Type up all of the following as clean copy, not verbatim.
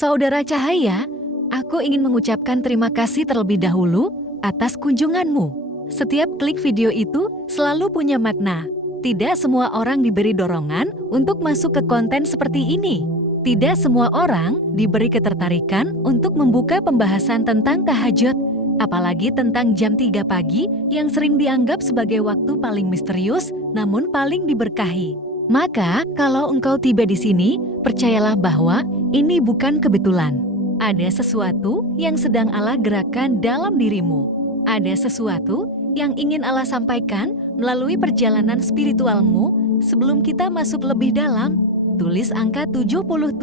Saudara Cahaya, aku ingin mengucapkan terima kasih terlebih dahulu atas kunjunganmu. Setiap klik video itu selalu punya makna. Tidak semua orang diberi dorongan untuk masuk ke konten seperti ini. Tidak semua orang diberi ketertarikan untuk membuka pembahasan tentang tahajud, apalagi tentang jam 3 pagi yang sering dianggap sebagai waktu paling misterius namun paling diberkahi. Maka, kalau engkau tiba di sini, percayalah bahwa ini bukan kebetulan. Ada sesuatu yang sedang Allah gerakan dalam dirimu. Ada sesuatu yang ingin Allah sampaikan melalui perjalanan spiritualmu. Sebelum kita masuk lebih dalam, tulis angka 77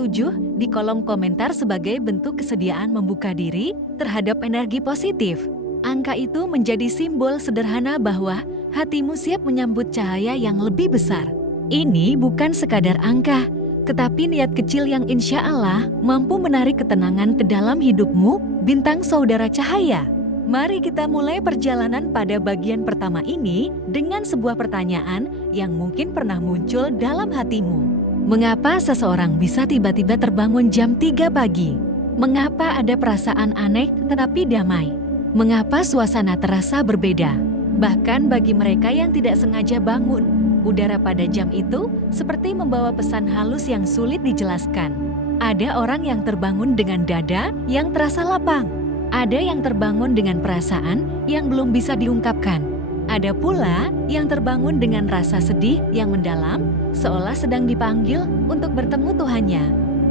di kolom komentar sebagai bentuk kesediaan membuka diri terhadap energi positif. Angka itu menjadi simbol sederhana bahwa hatimu siap menyambut cahaya yang lebih besar. Ini bukan sekadar angka, tetapi niat kecil yang insya Allah mampu menarik ketenangan ke dalam hidupmu, bintang saudara cahaya. Mari kita mulai perjalanan pada bagian pertama ini dengan sebuah pertanyaan yang mungkin pernah muncul dalam hatimu. Mengapa seseorang bisa tiba-tiba terbangun jam 3 pagi? Mengapa ada perasaan aneh tetapi damai? Mengapa suasana terasa berbeda? Bahkan bagi mereka yang tidak sengaja bangun, udara pada jam itu seperti membawa pesan halus yang sulit dijelaskan. Ada orang yang terbangun dengan dada yang terasa lapang. Ada yang terbangun dengan perasaan yang belum bisa diungkapkan. Ada pula yang terbangun dengan rasa sedih yang mendalam, seolah sedang dipanggil untuk bertemu Tuhannya.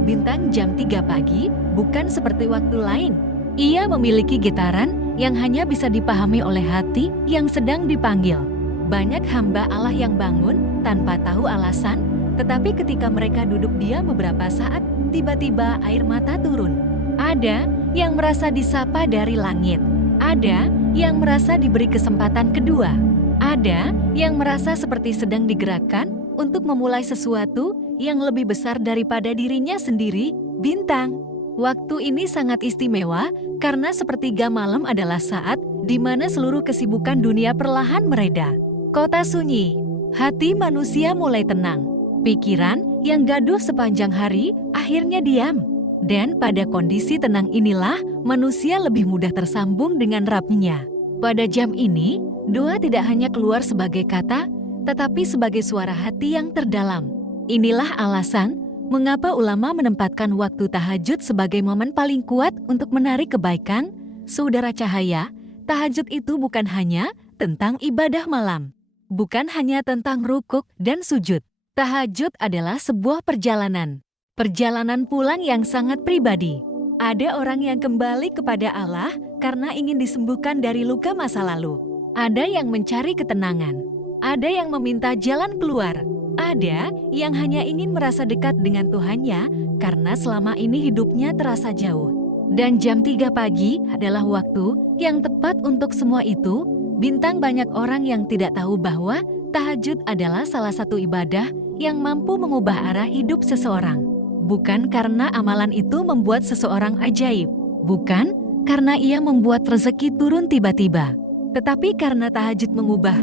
Bintang jam 3 pagi bukan seperti waktu lain. Ia memiliki getaran yang hanya bisa dipahami oleh hati yang sedang dipanggil. Banyak hamba Allah yang bangun tanpa tahu alasan, tetapi ketika mereka duduk diam beberapa saat, tiba-tiba air mata turun. Ada yang merasa disapa dari langit. Ada yang merasa diberi kesempatan kedua. Ada yang merasa seperti sedang digerakkan untuk memulai sesuatu yang lebih besar daripada dirinya sendiri, bintang. Waktu ini sangat istimewa karena sepertiga malam adalah saat di mana seluruh kesibukan dunia perlahan mereda. Kota sunyi, hati manusia mulai tenang. Pikiran yang gaduh sepanjang hari akhirnya diam. Dan pada kondisi tenang inilah manusia lebih mudah tersambung dengan Rabb-Nya. Pada jam ini, doa tidak hanya keluar sebagai kata, tetapi sebagai suara hati yang terdalam. Inilah alasan mengapa ulama menempatkan waktu tahajud sebagai momen paling kuat untuk menarik kebaikan. Saudara cahaya, tahajud itu bukan hanya tentang ibadah malam. Bukan hanya tentang rukuk dan sujud. Tahajud adalah sebuah perjalanan. Perjalanan pulang yang sangat pribadi. Ada orang yang kembali kepada Allah karena ingin disembuhkan dari luka masa lalu. Ada yang mencari ketenangan. Ada yang meminta jalan keluar. Ada yang hanya ingin merasa dekat dengan Tuhannya karena selama ini hidupnya terasa jauh. Dan jam 3 pagi adalah waktu yang tepat untuk semua itu. Bintang, banyak orang yang tidak tahu bahwa tahajud adalah salah satu ibadah yang mampu mengubah arah hidup seseorang. Bukan karena amalan itu membuat seseorang ajaib. Bukan karena ia membuat rezeki turun tiba-tiba. Tetapi karena tahajud mengubah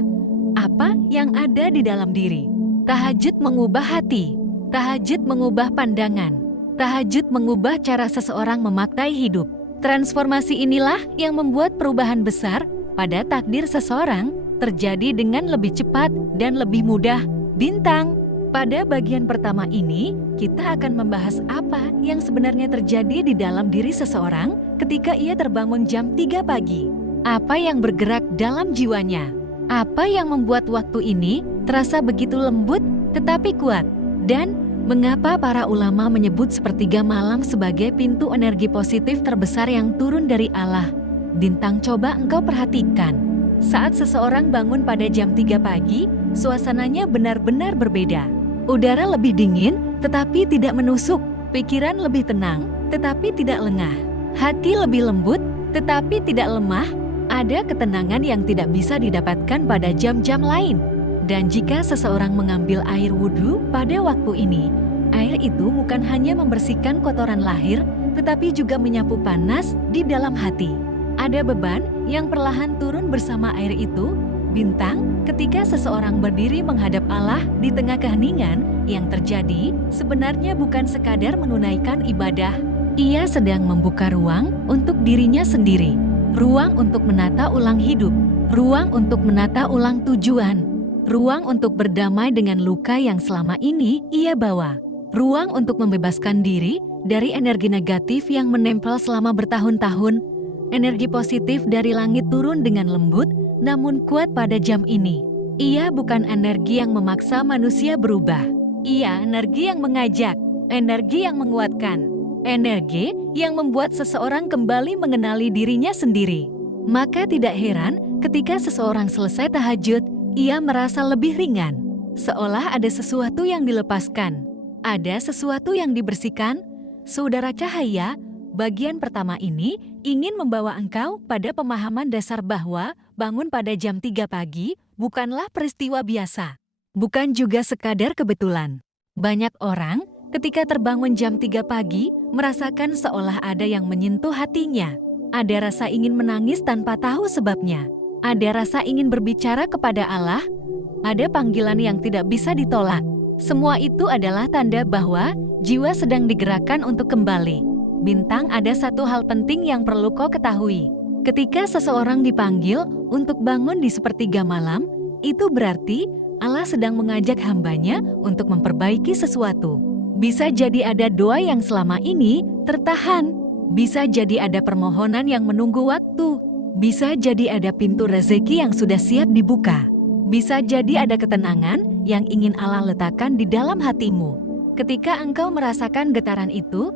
apa yang ada di dalam diri. Tahajud mengubah hati. Tahajud mengubah pandangan. Tahajud mengubah cara seseorang memaknai hidup. Transformasi inilah yang membuat perubahan besar pada takdir seseorang terjadi dengan lebih cepat dan lebih mudah, bintang. Pada bagian pertama ini, kita akan membahas apa yang sebenarnya terjadi di dalam diri seseorang ketika ia terbangun jam 3 pagi. Apa yang bergerak dalam jiwanya? Apa yang membuat waktu ini terasa begitu lembut tetapi kuat? Dan mengapa para ulama menyebut sepertiga malam sebagai pintu energi positif terbesar yang turun dari Allah? Bintang, coba engkau perhatikan. Saat seseorang bangun pada jam 3 pagi, suasananya benar-benar berbeda. Udara lebih dingin, tetapi tidak menusuk. Pikiran lebih tenang, tetapi tidak lengah. Hati lebih lembut, tetapi tidak lemah. Ada ketenangan yang tidak bisa didapatkan pada jam-jam lain. Dan jika seseorang mengambil air wudhu pada waktu ini, air itu bukan hanya membersihkan kotoran lahir, tetapi juga menyapu panas di dalam hati. Ada beban yang perlahan turun bersama air itu. Bintang, ketika seseorang berdiri menghadap Allah di tengah keheningan, yang terjadi sebenarnya bukan sekadar menunaikan ibadah, Ia sedang membuka ruang untuk dirinya sendiri, ruang untuk menata ulang hidup, ruang untuk menata ulang tujuan, ruang untuk berdamai dengan luka yang selama ini ia bawa, ruang untuk membebaskan diri dari energi negatif yang menempel selama bertahun-tahun. Energi positif dari langit turun dengan lembut namun kuat pada jam ini. Ia bukan energi yang memaksa manusia berubah. Ia energi yang mengajak, energi yang menguatkan, energi yang membuat seseorang kembali mengenali dirinya sendiri. Maka tidak heran ketika seseorang selesai tahajud, ia merasa lebih ringan. Seolah ada sesuatu yang dilepaskan, ada sesuatu yang dibersihkan. Saudara cahaya, bagian pertama ini ingin membawa engkau pada pemahaman dasar bahwa bangun pada jam 3 pagi bukanlah peristiwa biasa. Bukan juga sekadar kebetulan. Banyak orang ketika terbangun jam 3 pagi merasakan seolah ada yang menyentuh hatinya. Ada rasa ingin menangis tanpa tahu sebabnya. Ada rasa ingin berbicara kepada Allah. Ada panggilan yang tidak bisa ditolak. Semua itu adalah tanda bahwa jiwa sedang digerakkan untuk kembali. Bintang, ada satu hal penting yang perlu kau ketahui. Ketika seseorang dipanggil untuk bangun di sepertiga malam, itu berarti Allah sedang mengajak hambanya untuk memperbaiki sesuatu. Bisa jadi ada doa yang selama ini tertahan. Bisa jadi ada permohonan yang menunggu waktu. Bisa jadi ada pintu rezeki yang sudah siap dibuka. Bisa jadi ada ketenangan yang ingin Allah letakkan di dalam hatimu. Ketika engkau merasakan getaran itu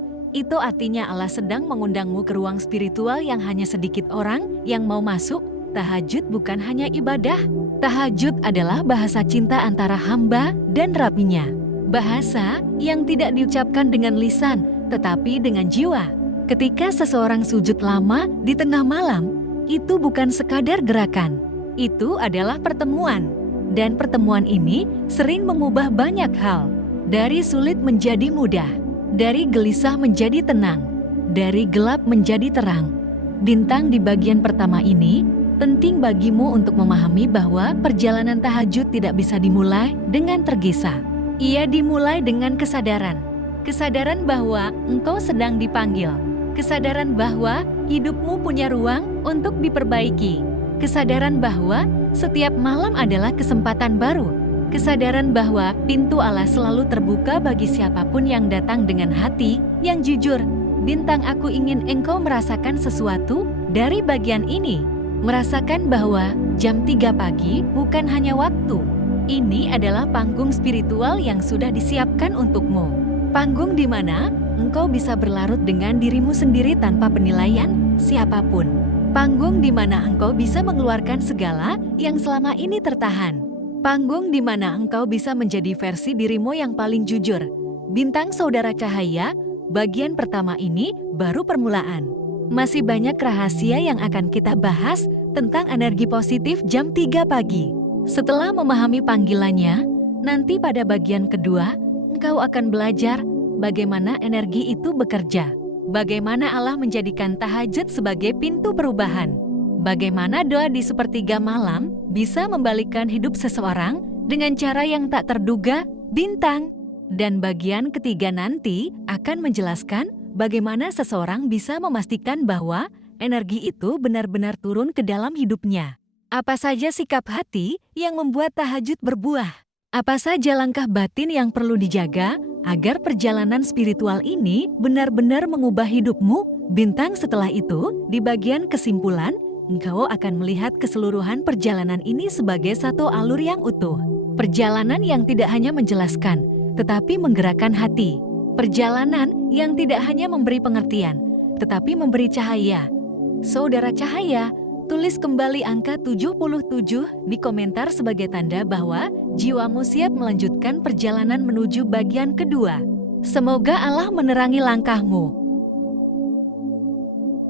artinya Allah sedang mengundangmu ke ruang spiritual yang hanya sedikit orang yang mau masuk. Tahajud bukan hanya ibadah. Tahajud adalah bahasa cinta antara hamba dan Rabb-Nya. Bahasa yang tidak diucapkan dengan lisan, tetapi dengan jiwa. Ketika seseorang sujud lama di tengah malam, itu bukan sekadar gerakan. Itu adalah pertemuan. Dan pertemuan ini sering mengubah banyak hal. Dari sulit menjadi mudah. Dari gelisah menjadi tenang. Dari gelap menjadi terang. Bintang, di bagian pertama ini, penting bagimu untuk memahami bahwa perjalanan tahajud tidak bisa dimulai dengan tergesa. Ia dimulai dengan kesadaran. Kesadaran bahwa engkau sedang dipanggil. Kesadaran bahwa hidupmu punya ruang untuk diperbaiki. Kesadaran bahwa setiap malam adalah kesempatan baru. Kesadaran bahwa pintu Allah selalu terbuka bagi siapapun yang datang dengan hati yang jujur. Bintang, aku ingin engkau merasakan sesuatu dari bagian ini. Merasakan bahwa jam 3 pagi bukan hanya waktu. Ini adalah panggung spiritual yang sudah disiapkan untukmu. Panggung di mana engkau bisa berlarut dengan dirimu sendiri tanpa penilaian siapapun. Panggung di mana engkau bisa mengeluarkan segala yang selama ini tertahan. Panggung di mana engkau bisa menjadi versi dirimu yang paling jujur. Bintang, saudara cahaya, bagian pertama ini baru permulaan. Masih banyak rahasia yang akan kita bahas tentang energi positif jam 3 pagi. Setelah memahami panggilannya, nanti pada bagian kedua, engkau akan belajar bagaimana energi itu bekerja. Bagaimana Allah menjadikan tahajud sebagai pintu perubahan. Bagaimana doa di sepertiga malam bisa membalikkan hidup seseorang dengan cara yang tak terduga. Bintang. Dan bagian ketiga nanti akan menjelaskan bagaimana seseorang bisa memastikan bahwa energi itu benar-benar turun ke dalam hidupnya. Apa saja sikap hati yang membuat tahajud berbuah? Apa saja langkah batin yang perlu dijaga agar perjalanan spiritual ini benar-benar mengubah hidupmu? Bintang, setelah itu, di bagian kesimpulan, engkau akan melihat keseluruhan perjalanan ini sebagai satu alur yang utuh. Perjalanan yang tidak hanya menjelaskan, tetapi menggerakkan hati. Perjalanan yang tidak hanya memberi pengertian, tetapi memberi cahaya. Saudara cahaya, tulis kembali angka 77 di komentar sebagai tanda bahwa jiwamu siap melanjutkan perjalanan menuju bagian kedua. Semoga Allah menerangi langkahmu.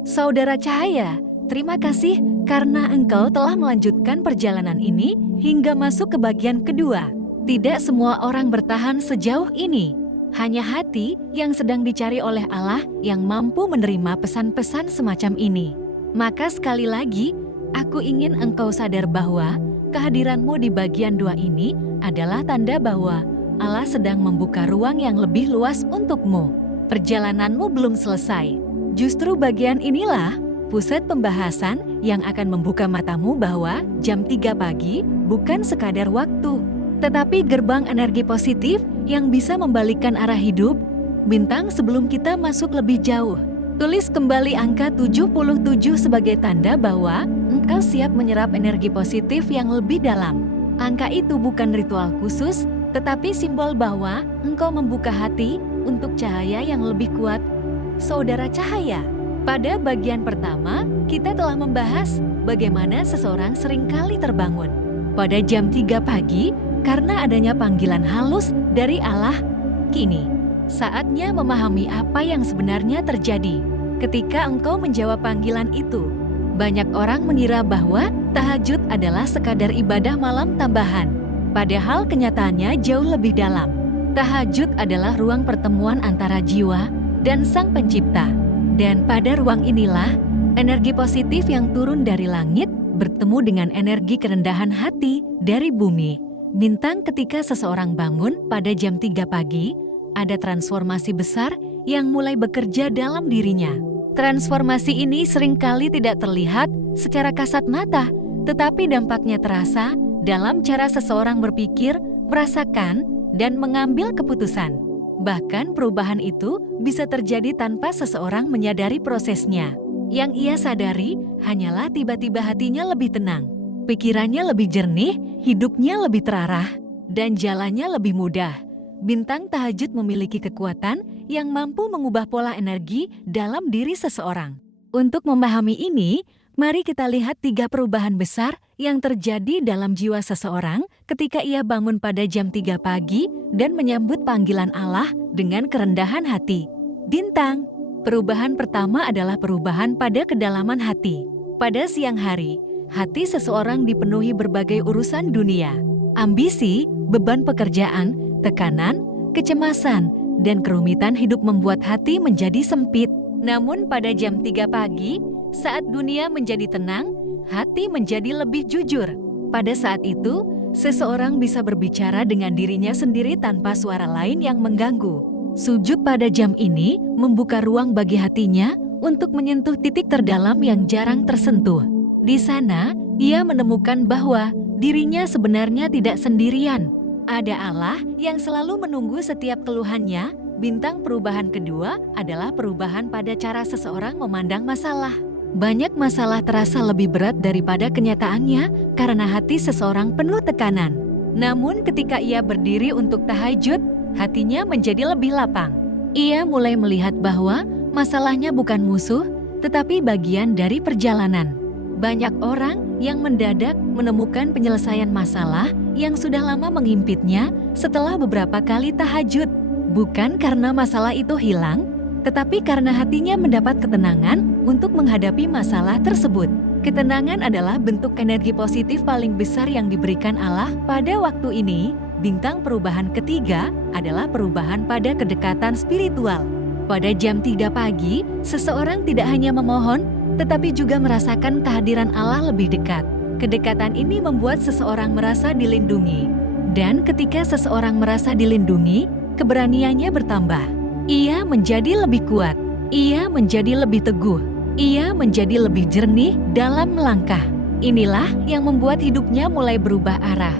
Saudara cahaya, terima kasih karena engkau telah melanjutkan perjalanan ini hingga masuk ke bagian kedua. Tidak semua orang bertahan sejauh ini. Hanya hati yang sedang dicari oleh Allah yang mampu menerima pesan-pesan semacam ini. Maka sekali lagi, aku ingin engkau sadar bahwa kehadiranmu di bagian dua ini adalah tanda bahwa Allah sedang membuka ruang yang lebih luas untukmu. perjalananmu belum selesai. Justru bagian inilah pusat pembahasan yang akan membuka matamu bahwa jam 3 pagi bukan sekadar waktu, tetapi gerbang energi positif yang bisa membalikkan arah hidup. Bintang, sebelum kita masuk lebih jauh, tulis kembali angka 77 sebagai tanda bahwa engkau siap menyerap energi positif yang lebih dalam. Angka itu bukan ritual khusus, tetapi simbol bahwa engkau membuka hati untuk cahaya yang lebih kuat. Saudara cahaya, pada bagian pertama, kita telah membahas bagaimana seseorang seringkali terbangun pada jam 3 pagi karena adanya panggilan halus dari Allah. Kini, saatnya memahami apa yang sebenarnya terjadi ketika engkau menjawab panggilan itu. Banyak orang mengira bahwa tahajud adalah sekadar ibadah malam tambahan, padahal kenyataannya jauh lebih dalam. Tahajud adalah ruang pertemuan antara jiwa dan Sang Pencipta. Dan pada ruang inilah, energi positif yang turun dari langit bertemu dengan energi kerendahan hati dari bumi. Bintang, ketika seseorang bangun pada jam 3 pagi, ada transformasi besar yang mulai bekerja dalam dirinya. Transformasi ini seringkali tidak terlihat secara kasat mata, tetapi dampaknya terasa dalam cara seseorang berpikir, merasakan, dan mengambil keputusan. Bahkan perubahan itu bisa terjadi tanpa seseorang menyadari prosesnya. Yang ia sadari hanyalah tiba-tiba hatinya lebih tenang, pikirannya lebih jernih, hidupnya lebih terarah, dan jalannya lebih mudah. Bintang, tahajud memiliki kekuatan yang mampu mengubah pola energi dalam diri seseorang. Untuk memahami ini, mari kita lihat 3 perubahan besar yang terjadi dalam jiwa seseorang ketika ia bangun pada jam 3 pagi dan menyambut panggilan Allah dengan kerendahan hati. Bintang, perubahan pertama adalah perubahan pada kedalaman hati. Pada siang hari, hati seseorang dipenuhi berbagai urusan dunia. Ambisi, beban pekerjaan, tekanan, kecemasan, dan kerumitan hidup membuat hati menjadi sempit. Namun pada jam 3 pagi, saat dunia menjadi tenang, hati menjadi lebih jujur. Pada saat itu, seseorang bisa berbicara dengan dirinya sendiri tanpa suara lain yang mengganggu. Sujud pada jam ini membuka ruang bagi hatinya untuk menyentuh titik terdalam yang jarang tersentuh. Di sana, ia menemukan bahwa dirinya sebenarnya tidak sendirian. Ada Allah yang selalu menunggu setiap keluhannya. Bintang, perubahan kedua adalah perubahan pada cara seseorang memandang masalah. Banyak masalah terasa lebih berat daripada kenyataannya karena hati seseorang penuh tekanan. Namun ketika ia berdiri untuk tahajud, hatinya menjadi lebih lapang. Ia mulai melihat bahwa masalahnya bukan musuh, tetapi bagian dari perjalanan. Banyak orang yang mendadak menemukan penyelesaian masalah yang sudah lama mengimpitnya setelah beberapa kali tahajud. Bukan karena masalah itu hilang, tetapi karena hatinya mendapat ketenangan untuk menghadapi masalah tersebut. Ketenangan adalah bentuk energi positif paling besar yang diberikan Allah pada waktu ini. Bintang, perubahan ketiga adalah perubahan pada kedekatan spiritual. Pada jam 3 pagi, seseorang tidak hanya memohon, tetapi juga merasakan kehadiran Allah lebih dekat. Kedekatan ini membuat seseorang merasa dilindungi. Dan ketika seseorang merasa dilindungi, keberaniannya bertambah. Ia menjadi lebih kuat, ia menjadi lebih teguh, ia menjadi lebih jernih dalam melangkah. Inilah yang membuat hidupnya mulai berubah arah.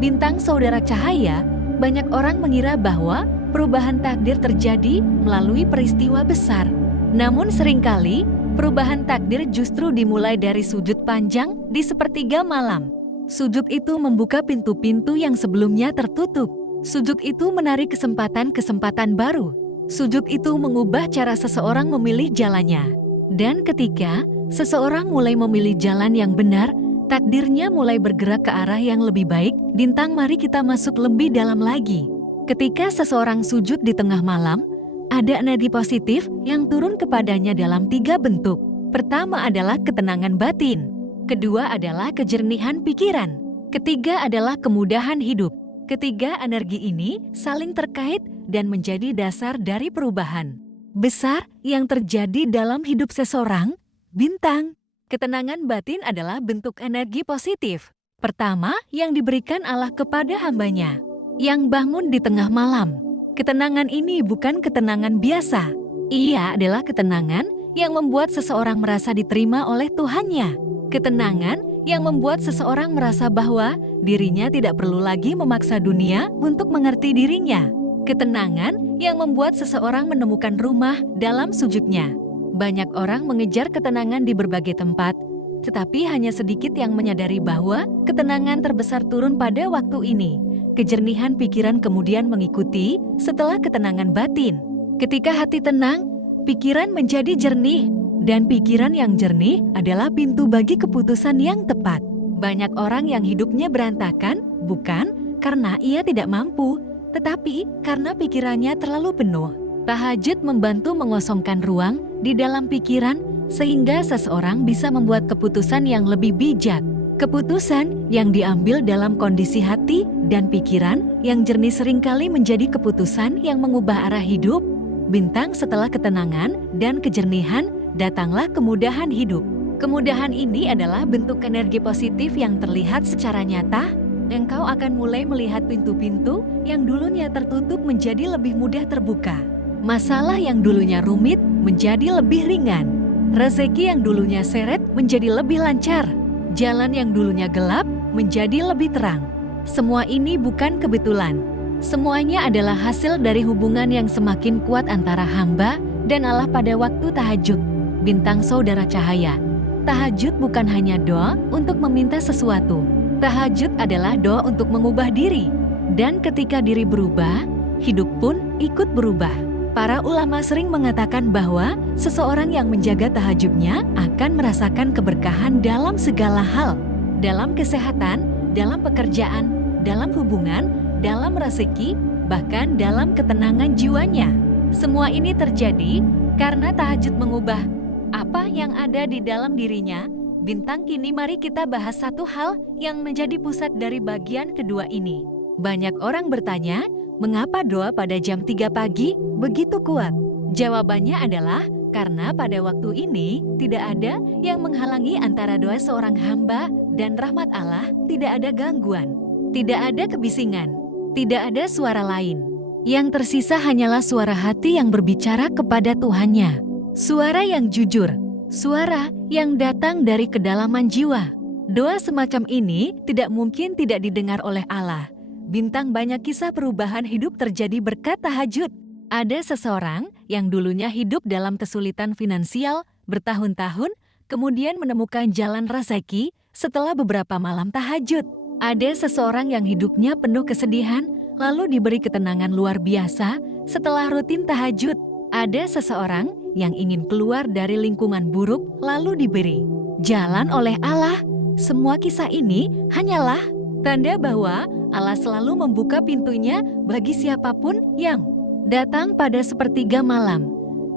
Bintang, saudara cahaya, banyak orang mengira bahwa perubahan takdir terjadi melalui peristiwa besar. Namun seringkali, perubahan takdir justru dimulai dari sujud panjang di sepertiga malam. Sujud itu membuka pintu-pintu yang sebelumnya tertutup. Sujud itu menarik kesempatan-kesempatan baru. Sujud itu mengubah cara seseorang memilih jalannya. Dan ketika seseorang mulai memilih jalan yang benar, takdirnya mulai bergerak ke arah yang lebih baik. Bintang, mari kita masuk lebih dalam lagi. Ketika seseorang sujud di tengah malam, ada energi positif yang turun kepadanya dalam 3 bentuk. Pertama adalah ketenangan batin. Kedua adalah kejernihan pikiran. Ketiga adalah kemudahan hidup. Ketiga energi ini saling terkait dan menjadi dasar dari perubahan besar yang terjadi dalam hidup seseorang. Bintang, ketenangan batin adalah bentuk energi positif pertama yang diberikan Allah kepada hambanya yang bangun di tengah malam. Ketenangan ini bukan ketenangan biasa. Ia adalah ketenangan yang membuat seseorang merasa diterima oleh Tuhannya. Ketenangan yang membuat seseorang merasa bahwa dirinya tidak perlu lagi memaksa dunia untuk mengerti dirinya. Ketenangan yang membuat seseorang menemukan rumah dalam sujudnya. Banyak orang mengejar ketenangan di berbagai tempat, tetapi hanya sedikit yang menyadari bahwa ketenangan terbesar turun pada waktu ini. Kejernihan pikiran kemudian mengikuti setelah ketenangan batin. Ketika hati tenang, pikiran menjadi jernih, dan pikiran yang jernih adalah pintu bagi keputusan yang tepat. Banyak orang yang hidupnya berantakan bukan karena ia tidak mampu, tetapi karena pikirannya terlalu penuh. Tahajud membantu mengosongkan ruang di dalam pikiran sehingga seseorang bisa membuat keputusan yang lebih bijak. Keputusan yang diambil dalam kondisi hati dan pikiran yang jernih seringkali menjadi keputusan yang mengubah arah hidup. Bintang setelah ketenangan dan kejernihan, datanglah kemudahan hidup. Kemudahan ini adalah bentuk energi positif yang terlihat secara nyata. Engkau akan mulai melihat pintu-pintu yang dulunya tertutup menjadi lebih mudah terbuka. Masalah yang dulunya rumit menjadi lebih ringan. Rezeki yang dulunya seret menjadi lebih lancar. Jalan yang dulunya gelap menjadi lebih terang. Semua ini bukan kebetulan. Semuanya adalah hasil dari hubungan yang semakin kuat antara hamba dan Allah pada waktu tahajud. Bintang saudara cahaya. Tahajud bukan hanya doa untuk meminta sesuatu. Tahajud adalah doa untuk mengubah diri. Dan ketika diri berubah, hidup pun ikut berubah. Para ulama sering mengatakan bahwa seseorang yang menjaga tahajudnya akan merasakan keberkahan dalam segala hal. Dalam kesehatan, dalam pekerjaan, dalam hubungan, dalam rezeki, bahkan dalam ketenangan jiwanya. Semua ini terjadi karena tahajud mengubah apa yang ada di dalam dirinya. Bintang, kini mari kita bahas satu hal yang menjadi pusat dari bagian kedua ini. Banyak orang bertanya, mengapa doa pada jam 3 pagi begitu kuat? Jawabannya adalah karena pada waktu ini tidak ada yang menghalangi antara doa seorang hamba dan rahmat Allah. Tidak ada gangguan, tidak ada kebisingan, tidak ada suara lain. Yang tersisa hanyalah suara hati yang berbicara kepada Tuhannya. Suara yang jujur, suara yang datang dari kedalaman jiwa. Doa semacam ini tidak mungkin tidak didengar oleh Allah. Bintang, banyak kisah perubahan hidup terjadi berkat tahajud. Ada seseorang yang dulunya hidup dalam kesulitan finansial bertahun-tahun, kemudian menemukan jalan rezeki setelah beberapa malam tahajud. Ada seseorang yang hidupnya penuh kesedihan, lalu diberi ketenangan luar biasa setelah rutin tahajud. Ada seseorang yang ingin keluar dari lingkungan buruk, lalu diberi jalan oleh Allah. Semua kisah ini hanyalah tanda bahwa Allah selalu membuka pintunya bagi siapapun yang datang pada sepertiga malam.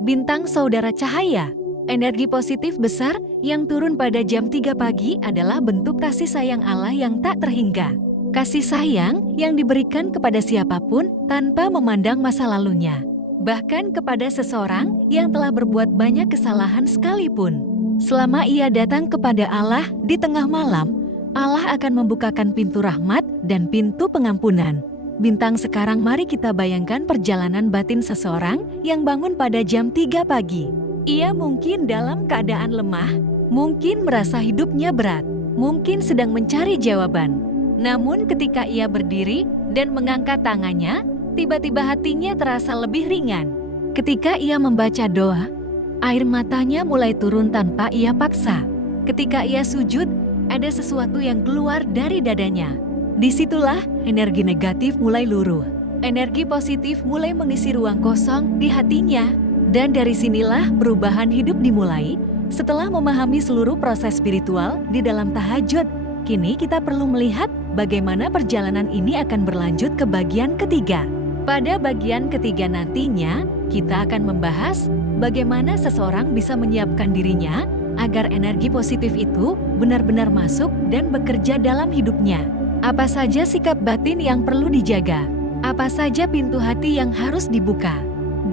Bintang saudara cahaya. Energi positif besar yang turun pada jam 3 pagi adalah bentuk kasih sayang Allah yang tak terhingga. Kasih sayang yang diberikan kepada siapapun tanpa memandang masa lalunya. Bahkan kepada seseorang yang telah berbuat banyak kesalahan sekalipun. Selama ia datang kepada Allah di tengah malam, Allah akan membukakan pintu rahmat dan pintu pengampunan. Bintang, sekarang mari kita bayangkan perjalanan batin seseorang yang bangun pada jam 3 pagi. Ia mungkin dalam keadaan lemah, mungkin merasa hidupnya berat, mungkin sedang mencari jawaban. Namun ketika ia berdiri dan mengangkat tangannya, tiba-tiba hatinya terasa lebih ringan. Ketika ia membaca doa, air matanya mulai turun tanpa ia paksa. Ketika ia sujud, ada sesuatu yang keluar dari dadanya. Disitulah energi negatif mulai luruh. Energi positif mulai mengisi ruang kosong di hatinya. Dan dari sinilah perubahan hidup dimulai. Setelah memahami seluruh proses spiritual di dalam tahajud, kini kita perlu melihat bagaimana perjalanan ini akan berlanjut ke bagian ketiga. Pada bagian ketiga nantinya, kita akan membahas bagaimana seseorang bisa menyiapkan dirinya agar energi positif itu benar-benar masuk dan bekerja dalam hidupnya. Apa saja sikap batin yang perlu dijaga? Apa saja pintu hati yang harus dibuka?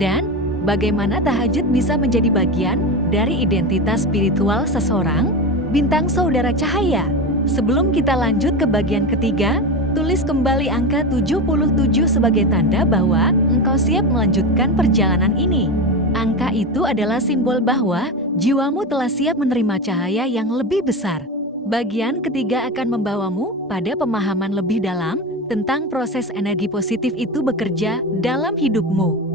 Dan bagaimana tahajud bisa menjadi bagian dari identitas spiritual seseorang? Bintang saudara cahaya. Sebelum kita lanjut ke bagian ketiga, Tulis kembali angka 77 sebagai tanda bahwa engkau siap melanjutkan perjalanan ini. Angka itu adalah simbol bahwa jiwamu telah siap menerima cahaya yang lebih besar. Bagian ketiga akan membawamu pada pemahaman lebih dalam tentang proses energi positif itu bekerja dalam hidupmu.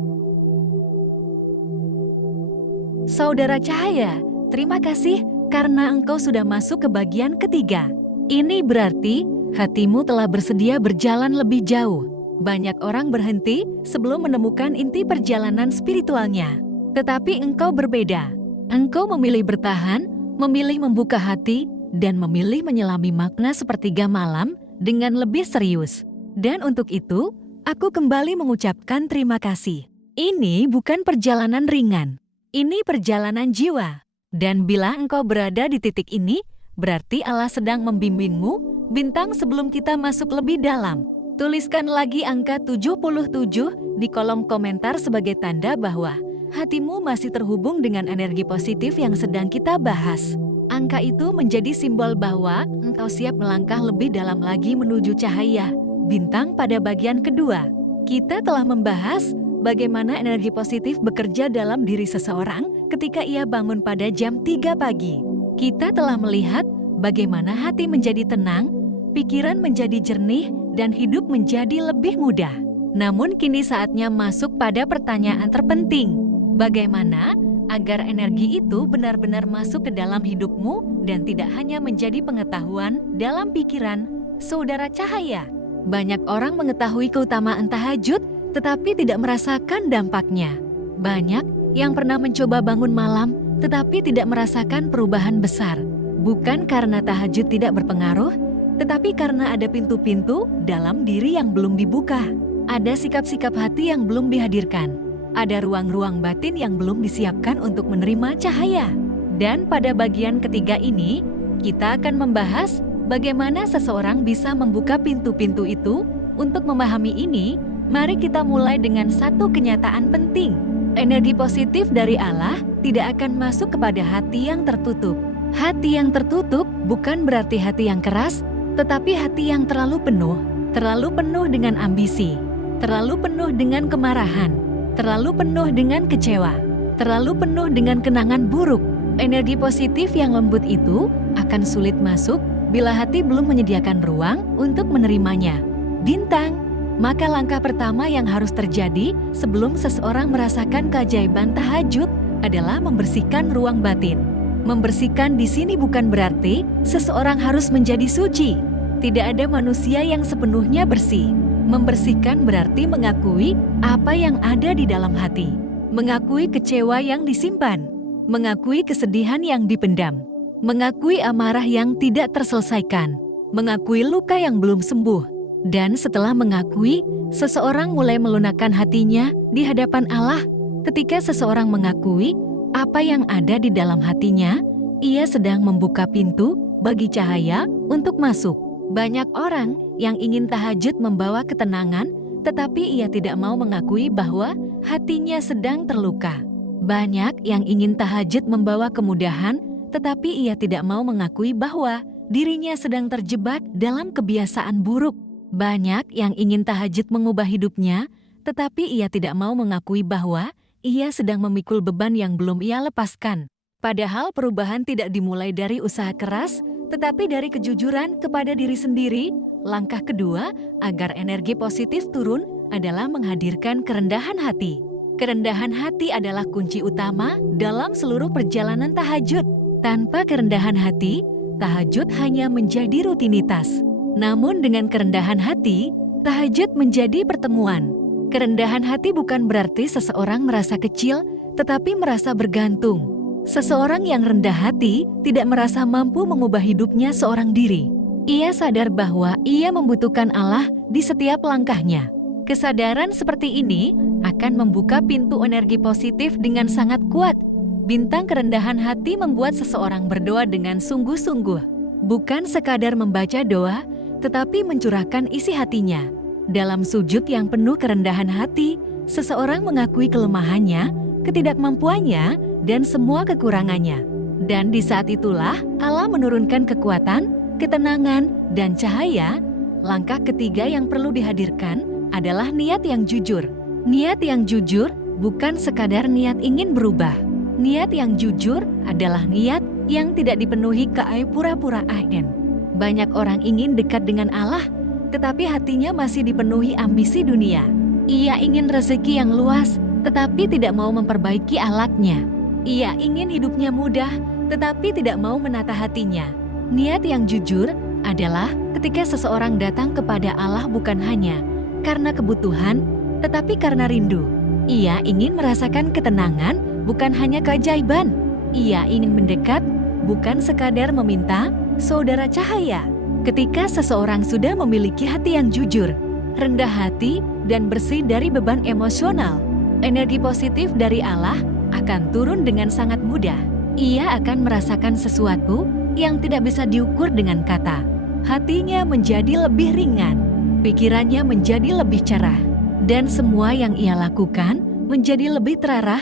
Saudara cahaya, terima kasih karena engkau sudah masuk ke bagian ketiga. Ini berarti hatimu telah bersedia berjalan lebih jauh. Banyak orang berhenti sebelum menemukan inti perjalanan spiritualnya. Tetapi engkau berbeda. Engkau memilih bertahan, memilih membuka hati, dan memilih menyelami makna sepertiga malam dengan lebih serius. Dan untuk itu, aku kembali mengucapkan terima kasih. Ini bukan perjalanan ringan. Ini perjalanan jiwa. Dan bila engkau berada di titik ini, berarti Allah sedang membimbingmu, bintang sebelum kita masuk lebih dalam. Tuliskan lagi angka 77 di kolom komentar sebagai tanda bahwa hatimu masih terhubung dengan energi positif yang sedang kita bahas. Angka itu menjadi simbol bahwa engkau siap melangkah lebih dalam lagi menuju cahaya bintang pada bagian kedua. Kita telah membahas bagaimana energi positif bekerja dalam diri seseorang ketika ia bangun pada jam 3 pagi. Kita telah melihat bagaimana hati menjadi tenang, pikiran menjadi jernih, dan hidup menjadi lebih mudah. Namun kini saatnya masuk pada pertanyaan terpenting. Bagaimana agar energi itu benar-benar masuk ke dalam hidupmu dan tidak hanya menjadi pengetahuan dalam pikiran, saudara cahaya? Banyak orang mengetahui keutamaan tahajud, tetapi tidak merasakan dampaknya. Banyak yang pernah mencoba bangun malam, tetapi tidak merasakan perubahan besar. Bukan karena tahajud tidak berpengaruh, tetapi karena ada pintu-pintu dalam diri yang belum dibuka. Ada sikap-sikap hati yang belum dihadirkan. Ada ruang-ruang batin yang belum disiapkan untuk menerima cahaya. Dan pada bagian ketiga ini, kita akan membahas bagaimana seseorang bisa membuka pintu-pintu itu. Untuk memahami ini, mari kita mulai dengan satu kenyataan penting. Energi positif dari Allah tidak akan masuk kepada hati yang tertutup. Hati yang tertutup bukan berarti hati yang keras, tetapi hati yang terlalu penuh dengan ambisi, terlalu penuh dengan kemarahan, terlalu penuh dengan kecewa, terlalu penuh dengan kenangan buruk. Energi positif yang lembut itu akan sulit masuk bila hati belum menyediakan ruang untuk menerimanya. Bintang, maka langkah pertama yang harus terjadi sebelum seseorang merasakan keajaiban tahajud adalah membersihkan ruang batin. Membersihkan di sini bukan berarti seseorang harus menjadi suci. Tidak ada manusia yang sepenuhnya bersih. Membersihkan berarti mengakui apa yang ada di dalam hati. Mengakui kecewa yang disimpan. Mengakui kesedihan yang dipendam. Mengakui amarah yang tidak terselesaikan. Mengakui luka yang belum sembuh. Dan setelah mengakui, seseorang mulai melunakkan hatinya di hadapan Allah. Ketika seseorang mengakui apa yang ada di dalam hatinya, ia sedang membuka pintu bagi cahaya untuk masuk. Banyak orang yang ingin tahajud membawa ketenangan, tetapi ia tidak mau mengakui bahwa hatinya sedang terluka. Banyak yang ingin tahajud membawa kemudahan, tetapi ia tidak mau mengakui bahwa dirinya sedang terjebak dalam kebiasaan buruk. Banyak yang ingin tahajud mengubah hidupnya, tetapi ia tidak mau mengakui bahwa ia sedang memikul beban yang belum ia lepaskan. Padahal perubahan tidak dimulai dari usaha keras, tetapi dari kejujuran kepada diri sendiri. Langkah kedua agar energi positif turun adalah menghadirkan kerendahan hati. Kerendahan hati adalah kunci utama dalam seluruh perjalanan tahajud. Tanpa kerendahan hati, tahajud hanya menjadi rutinitas. Namun dengan kerendahan hati, tahajud menjadi pertemuan. Kerendahan hati bukan berarti seseorang merasa kecil, tetapi merasa bergantung. Seseorang yang rendah hati tidak merasa mampu mengubah hidupnya seorang diri. Ia sadar bahwa ia membutuhkan Allah di setiap langkahnya. Kesadaran seperti ini akan membuka pintu energi positif dengan sangat kuat. Bintang kerendahan hati membuat seseorang berdoa dengan sungguh-sungguh. Bukan sekadar membaca doa, tetapi mencurahkan isi hatinya. Dalam sujud yang penuh kerendahan hati, seseorang mengakui kelemahannya, ketidakmampuannya, dan semua kekurangannya. Dan di saat itulah Allah menurunkan kekuatan, ketenangan, dan cahaya Langkah ketiga yang perlu dihadirkan adalah niat yang jujur. Niat yang jujur bukan sekadar niat ingin berubah. Niat yang jujur adalah niat yang tidak dipenuhi pura-puraan. Banyak orang ingin dekat dengan Allah, tetapi hatinya masih dipenuhi ambisi dunia. Ia ingin rezeki yang luas, tetapi tidak mau memperbaiki akhlaknya. Ia ingin hidupnya mudah, tetapi tidak mau menata hatinya. Niat yang jujur adalah ketika seseorang datang kepada Allah bukan hanya karena kebutuhan, tetapi karena rindu. Ia ingin merasakan ketenangan, bukan hanya keajaiban. Ia ingin mendekat, bukan sekadar meminta, saudara cahaya. Ketika seseorang sudah memiliki hati yang jujur, rendah hati, dan bersih dari beban emosional, energi positif dari Allah akan turun dengan sangat mudah. Ia akan merasakan sesuatu yang tidak bisa diukur dengan kata. Hatinya menjadi lebih ringan, pikirannya menjadi lebih cerah, dan semua yang ia lakukan menjadi lebih terarah.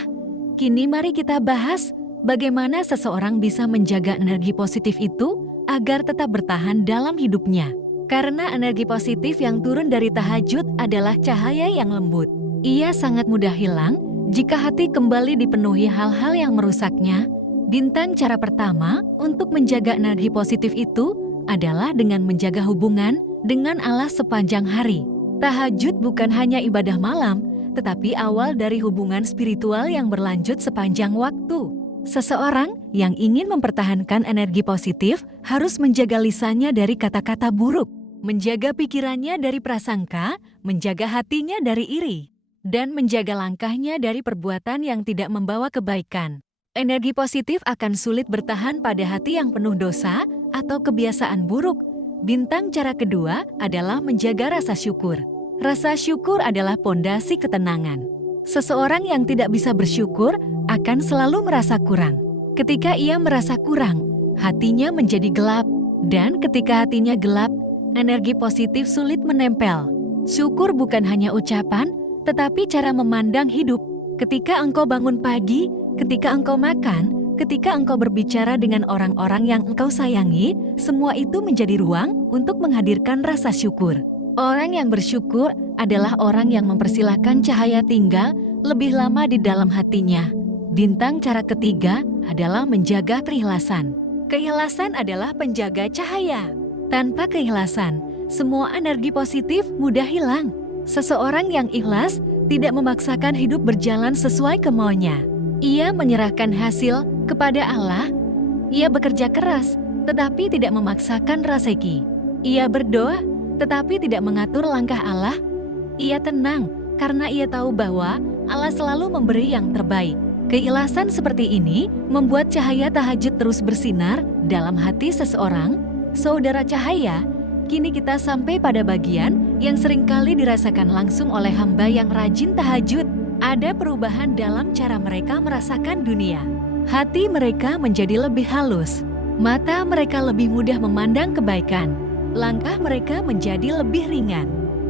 Kini mari kita bahas bagaimana seseorang bisa menjaga energi positif itu agar tetap bertahan dalam hidupnya. Karena energi positif yang turun dari tahajud adalah cahaya yang lembut. Ia sangat mudah hilang jika hati kembali dipenuhi hal-hal yang merusaknya. Bintang cara pertama untuk menjaga energi positif itu adalah dengan menjaga hubungan dengan Allah sepanjang hari. Tahajud bukan hanya ibadah malam, tetapi awal dari hubungan spiritual yang berlanjut sepanjang waktu. Seseorang yang ingin mempertahankan energi positif harus menjaga lisannya dari kata-kata buruk, menjaga pikirannya dari prasangka, menjaga hatinya dari iri, dan menjaga langkahnya dari perbuatan yang tidak membawa kebaikan. Energi positif akan sulit bertahan pada hati yang penuh dosa atau kebiasaan buruk. Bintang cara kedua adalah menjaga rasa syukur. Rasa syukur adalah pondasi ketenangan. Seseorang yang tidak bisa bersyukur akan selalu merasa kurang. Ketika ia merasa kurang, hatinya menjadi gelap. Dan ketika hatinya gelap, energi positif sulit menempel. Syukur bukan hanya ucapan, tetapi cara memandang hidup. Ketika engkau bangun pagi, ketika engkau makan, ketika engkau berbicara dengan orang-orang yang engkau sayangi, semua itu menjadi ruang untuk menghadirkan rasa syukur. Orang yang bersyukur adalah orang yang mempersilahkan cahaya tinggal lebih lama di dalam hatinya. Bintang cara ketiga adalah menjaga keikhlasan. Keikhlasan adalah penjaga cahaya. Tanpa keikhlasan, semua energi positif mudah hilang. Seseorang yang ikhlas tidak memaksakan hidup berjalan sesuai kemaunya. Ia menyerahkan hasil kepada Allah. Ia bekerja keras, tetapi tidak memaksakan rezeki. Ia berdoa, tetapi tidak mengatur langkah Allah. Ia tenang karena ia tahu bahwa Allah selalu memberi yang terbaik. Keikhlasan seperti ini membuat cahaya tahajud terus bersinar dalam hati seseorang. Saudara cahaya, kini kita sampai pada bagian yang seringkali dirasakan langsung oleh hamba yang rajin tahajud. Ada perubahan dalam cara mereka merasakan dunia. Hati mereka menjadi lebih halus. Mata mereka lebih mudah memandang kebaikan. Langkah mereka menjadi lebih ringan.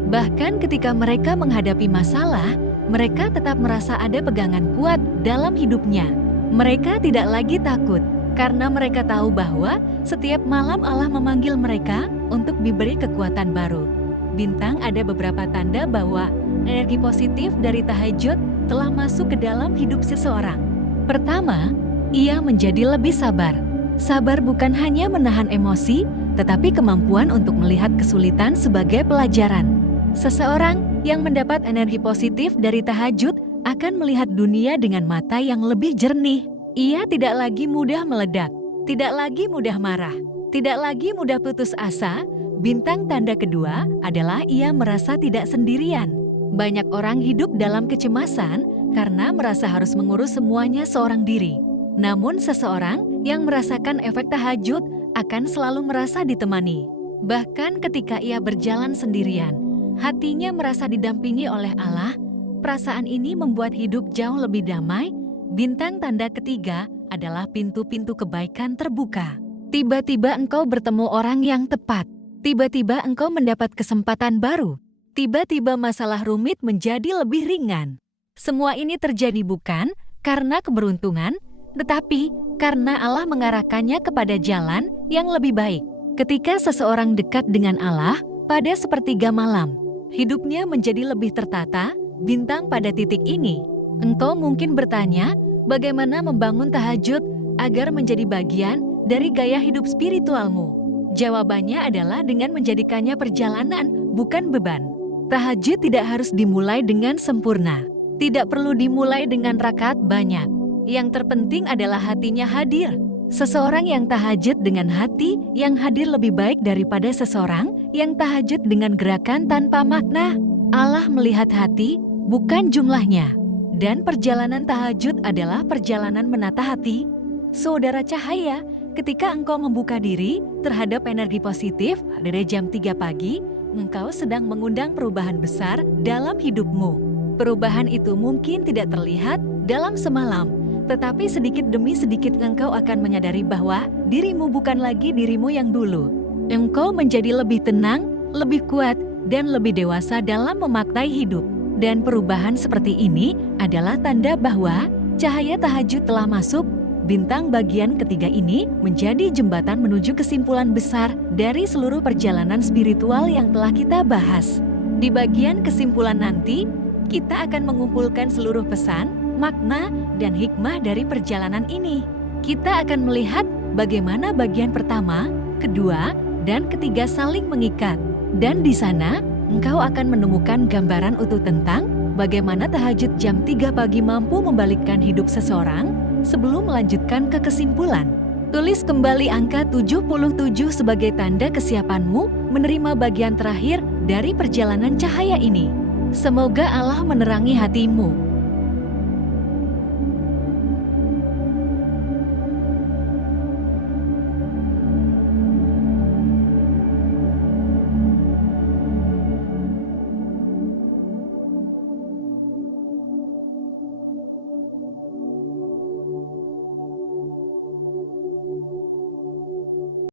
Bahkan ketika mereka menghadapi masalah, mereka tetap merasa ada pegangan kuat dalam hidupnya. Mereka tidak lagi takut, karena mereka tahu bahwa setiap malam Allah memanggil mereka untuk diberi kekuatan baru. Bintang ada beberapa tanda bahwa energi positif dari tahajud telah masuk ke dalam hidup seseorang. Pertama, ia menjadi lebih sabar. Sabar bukan hanya menahan emosi, tetapi kemampuan untuk melihat kesulitan sebagai pelajaran. Seseorang yang mendapat energi positif dari tahajud akan melihat dunia dengan mata yang lebih jernih. Ia tidak lagi mudah meledak, tidak lagi mudah marah, tidak lagi mudah putus asa. Bintang tanda kedua adalah ia merasa tidak sendirian. Banyak orang hidup dalam kecemasan karena merasa harus mengurus semuanya seorang diri. Namun seseorang yang merasakan efek tahajud akan selalu merasa ditemani. Bahkan ketika ia berjalan sendirian, hatinya merasa didampingi oleh Allah. Perasaan ini membuat hidup jauh lebih damai. Bintang tanda ketiga adalah pintu-pintu kebaikan terbuka. Tiba-tiba engkau bertemu orang yang tepat. Tiba-tiba engkau mendapat kesempatan baru. Tiba-tiba masalah rumit menjadi lebih ringan. Semua ini terjadi bukan karena keberuntungan, tetapi karena Allah mengarahkannya kepada jalan yang lebih baik. Ketika seseorang dekat dengan Allah, Pada sepertiga malam, hidupnya menjadi lebih tertata, bintang pada titik ini. Engkau mungkin bertanya, bagaimana membangun tahajud agar menjadi bagian dari gaya hidup spiritualmu? Jawabannya adalah dengan menjadikannya perjalanan, bukan beban. Tahajud tidak harus dimulai dengan sempurna. Tidak perlu dimulai dengan rakaat banyak. Yang terpenting adalah hatinya hadir. Seseorang yang tahajud dengan hati yang hadir lebih baik daripada seseorang yang tahajud dengan gerakan tanpa makna. Allah melihat hati, bukan jumlahnya. Dan perjalanan tahajud adalah perjalanan menata hati. Saudara cahaya, ketika engkau membuka diri terhadap energi positif dari jam 3 pagi, engkau sedang mengundang perubahan besar dalam hidupmu. Perubahan itu mungkin tidak terlihat dalam semalam, tetapi sedikit demi sedikit engkau akan menyadari bahwa dirimu bukan lagi dirimu yang dulu. Engkau menjadi lebih tenang, lebih kuat, dan lebih dewasa dalam memaknai hidup. Dan perubahan seperti ini adalah tanda bahwa cahaya tahajud telah masuk. Bintang bagian ketiga ini menjadi jembatan menuju kesimpulan besar dari seluruh perjalanan spiritual yang telah kita bahas. Di bagian kesimpulan nanti, kita akan mengumpulkan seluruh pesan, makna, dan hikmah dari perjalanan ini. Kita akan melihat bagaimana bagian pertama, kedua, dan ketiga saling mengikat. Dan di sana, engkau akan menemukan gambaran utuh tentang bagaimana tahajud jam 3 pagi mampu membalikkan hidup seseorang sebelum melanjutkan ke kesimpulan. Tulis kembali angka 77 sebagai tanda kesiapanmu menerima bagian terakhir dari perjalanan cahaya ini. Semoga Allah menerangi hatimu.